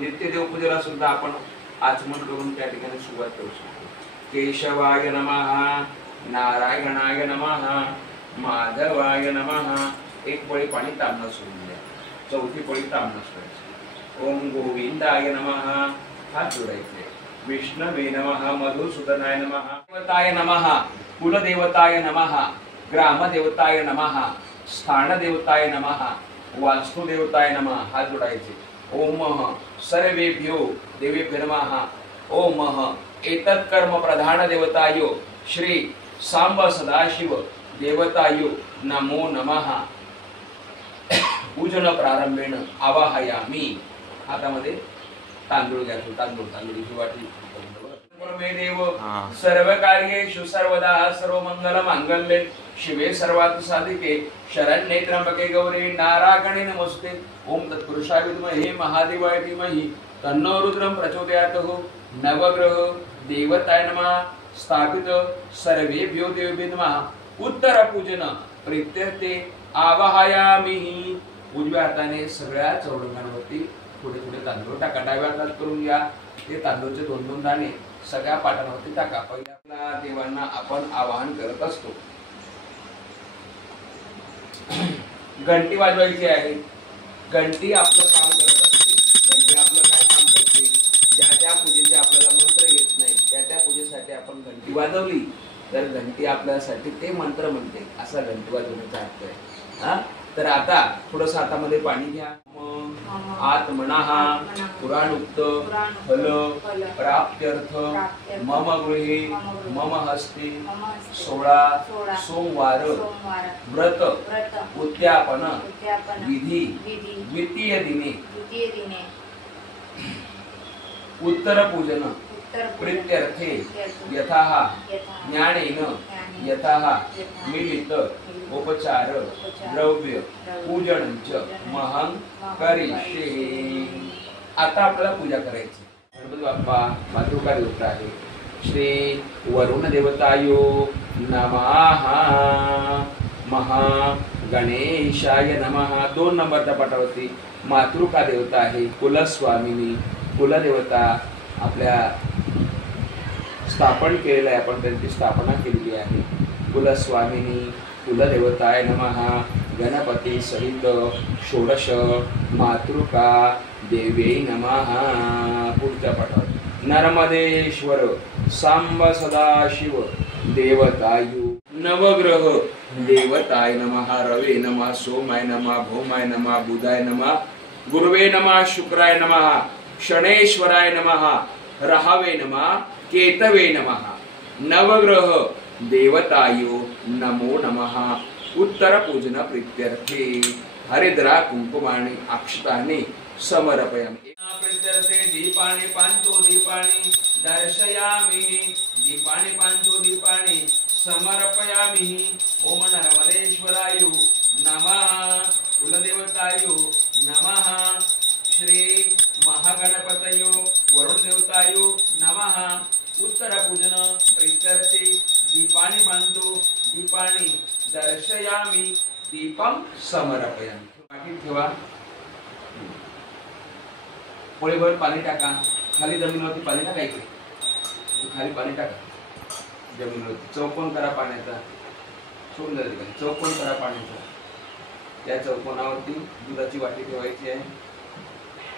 नित्य देवपूजेला सुद्धा आपण आचमन करून त्या ठिकाणी सुरुवात करू शकतो. केशवाय नमः, नारायणाय नमः, माधवाय नमः. एक पळी पाणी तांबणं सोडून द्या. चौथी पळी तांबणं सोडायची. ओम गोविंदाय नमः हात जोडायचे. विष्णवे नमः, मधुसूदनाय नमः, देवताय नमः, कुलदेवताय नमः, ग्रामदेवताय नमः, स्थानदेवताय नमः, वास्तुदेवताय नमः हात जोडायचे. ओम सर्वेभ्यो देवेभ्यो नमः. ओम एतत् कर्म प्रधान देवतायो श्री सांब सदाशिव देवतायो नमो नमः. पूजन प्रारंभेन आवाहयामी. हातामध्ये तांदूळ घ्यायचो. तांदूळची वाटी. मे देव सर्व कार्येषु सर्वदा सर्व मंगल मांगल्ये शिवे सर्वार्थ साधिके शरण्ये त्र्यंबके गौरी नारायणी नमस्ते. ओम तत्पुरुषाय विद्महे महादेवाय धीमहि तन्नो रुद्रं प्रचोदयात्. नवग्रह देवताय नमः स्थापित सर्वेभ्यो देवेभ्यो नमः. उत्तर पूजन प्रीत्यर्थे आवाहयामि. उजव्या हाताने सगळ्या चौरंगांवरती थोडे थोडे तांदूळ टाका. डाव्या हातात करून घ्या. ते तांदूळचे 2-2 दाणे सगळ्या पाटांवरती टाका. पहिल्या देवांना आपण आवाहन करत असतो. घंटी वाजवायची आहे. घंटी आपलं काम करत असते. घंटी आपलं काय काम करते? ज्या त्या पूजेचे आपल्याला मंत्र येत नाही त्या त्या पूजेसाठी आपण घंटी वाजवली तर घंटी आपल्यासाठी ते मंत्र म्हणते. असा घंटी वाजवण्याचा अर्थ आहे. हा, तर आता थोडस हातामध्ये पाणी घ्या. आत्मनः पुराणोक्त फल प्राप्त्यर्थ मम गृहे मम हस्ते 16 सोमवार व्रत उद्यापन विधी द्वितीय दिने उत्तर पूजन प्रीत्यर्थे यथाः ज्ञानेन यथाः मिलित उपचार द्रव्य पूजनंच महं करिष्ये. आता आपल्याला पूजा करायची. गणपती बाप्पा मातृका देवता आहे. श्री वरुण देवतायो नमः. महा गणेशाय नमः. 2 नंबरच्या पाठावरती मातृका देवता आहे. कुलस्वामिनी कुलदेवता आपल्या स्थापन केलेलं आहे. आपण त्यांची स्थापना केलेली आहे. कुलस्वामिनी कुलदेवताय नमः. गणपती सहित 16 मातृका देवी नमः. पुढच्या पाठावर नर्मदेश्वर सांब सदाशिव देवतायु नवग्रह देवताय नमः. रवे नमः, सोमाय नमः, भौमाय नमः, बुधाय नमः, गुरुवे नमः, शुक्राय नमः, शनेश्वराय नमः, राहवे नमः, केतवे नमः. नवग्रह देवतायो नमो नमः. उत्तर पूजन प्रीत्यर्थे हरिद्रा कुंकुमानि अक्षतानि समर्पयामि. प्रीत्यर्थे दीपानि पांचो दीपानि दर्शयामि. दीपानि पांचो दीपानि समर्पयामि. ओम नर्मदेश्वराय नमः. कुलदेवतायो नमः. श्री महागणपतयो वरुण देवतायो नमः. उत्तर पूजन प्रीत्यर्थे दीपानि बांधो दीपानि दर्शयामि. दीपम समर्पयामि. पाठी ठेवा. पोळीभर पाणी टाका. खाली जमिनीवरती पाणी टाका. इकडे खाली पाणी टाका जमिनीवरती. चौकोन करा पाण्याचा. सोडून द्या तिकडे. चौकोन करा पाण्याचा. त्या चौकोनावरती दुधाची वाटी ठेवायची आहे.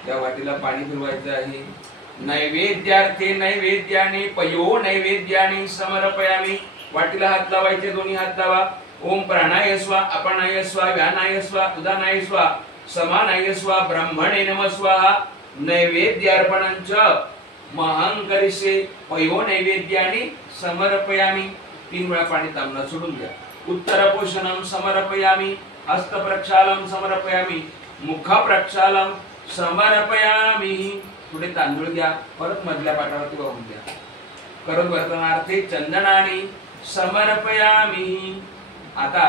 त्या वाटीला पाणी फिरवायचं आहे. नैवेद्यार्थे नैवेद्यानि पयो नैवेद्यानि समर्पयामि. वाटीला हात लावायचे. दोन्ही हात लावा. ओम प्राणाय स्वाहा अपानाय स्वाहा व्यानाय स्वाहा उदानाय स्वाहा समानाय स्वाहा ब्रह्मणे नमः स्वाहा. नैवेद्यार्पणंच महं करिष्ये. पयो नैवेद्यानि समर्पयामि. 3 वेळा पाणी तांबणं सोडून द्या. उत्तर पोषणं समर्पयामि. हस्त प्रक्षालनं समर्पयामि. मुख प्रक्षालनं समर्पयामि. पुढे तांदूळ घ्या. परत मधल्या पाठावरती वाहून द्या. करोत वर्तनार्थे चंदनानि समर्पयामि. आता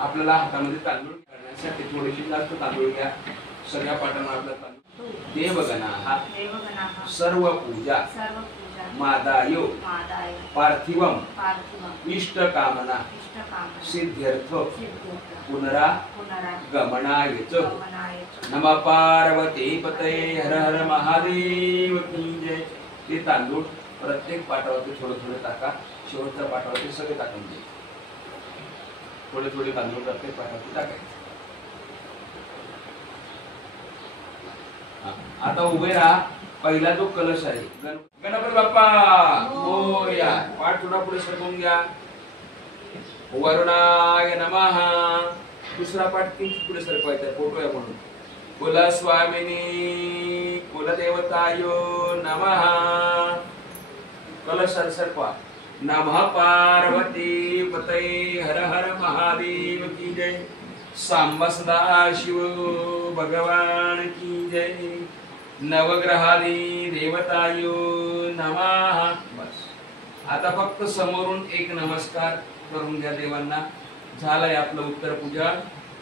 आपल्याला हातामध्ये तांदूळ करण्यासाठी थोडीशी जास्त तांदूळ घ्या. सगळ्या पाठांना आपला तांदूळ. देवगणा सर्व पूजा मादायो पार्थिवम इष्टकामना सिद्ध्यर्थ पुनरागमनाय च नमः पार्वती पतये हर हर महादेव की जय। ते तांदूळ प्रत्येक पाटावरती थोडे थोडे टाका, शेवटच्या पाटावरती सगळे टाकून दे। थोडे थोडे तांदूळ प्रत्येक पाटावरती टाकायचे। आता उभे राहा। पहिला जो कलश आहे गणपती बाप्पा मोरया, पाठ थोडा पुढे सरकवून घ्या। वरुणाय नमः, दुसरा पाठ किंचित पुढे सरकवायचा, फोटो आहे म्हणून। कुलस्वामिनी कुलदेवतायो नमः, कलश सरकवा। नमः पार्वती पतये हर हर महादेव की जय। सांब सदा शिव भगवान की जय। नवग्रहादी देवतायो नमः। बस आता फक्त समोरून एक नमस्कार करून घ्या देवांना। झालंय आपलं उत्तर पूजा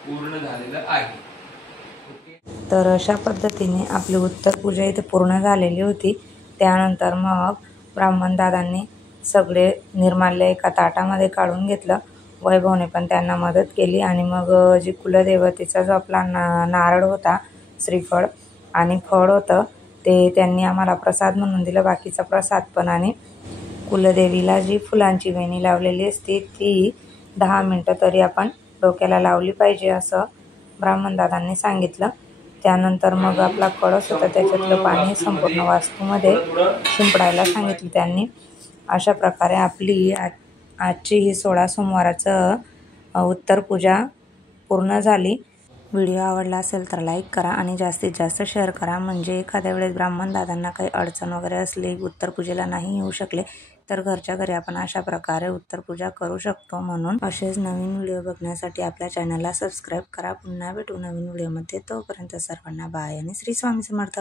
पूर्ण झालेलं आहे। तर अशा पद्धतीने आपली उत्तर पूजा इथे पूर्ण झालेली होती। त्यानंतर मग ब्राह्मण दादांनी सगळे निर्माल्य एका ताटामध्ये काढून घेतलं। वैभवने पण त्यांना मदत केली आणि मग जी कुलदेवतेचा जो आपला नारळ होता, श्रीफळ आणि फळ होतं ते त्यांनी आम्हाला प्रसाद म्हणून दिलं। बाकीचा प्रसाद पण आणि कुलदेवीला जी फुलांची वेणी लावलेली असते ती 10 मिनिटं तरी आपण डोक्याला लावली पाहिजे असं ब्राह्मण दादांनी सांगितलं। त्यानंतर मग आपला कळस होता त्याच्यातलं पाणी संपूर्ण वास्तूमध्ये शिंपडायला सांगितलं त्यांनी। अशा प्रकारे आपली आजची ही 16 सोमवाराचं उत्तर पूजा पूर्ण झाली। व्हिडिओ आवडला असेल तर लाईक करा आणि जास्तीत जास्त शेअर करा, म्हणजे एखाद्या वेळेस ब्राह्मण दादांना काही अडचण वगैरे असली, उत्तर पूजेला नाही येऊ शकले तर घरच्या घरी आपण अशा प्रकारे उत्तर पूजा करू शकतो। म्हणून असेच नवीन व्हिडिओ बघण्यासाठी आपल्या चॅनलला सबस्क्राईब करा। पुन्हा भेटू नवीन व्हिडिओमध्ये, तोपर्यंत सर्वांना बाय आणि श्री स्वामी समर्थ।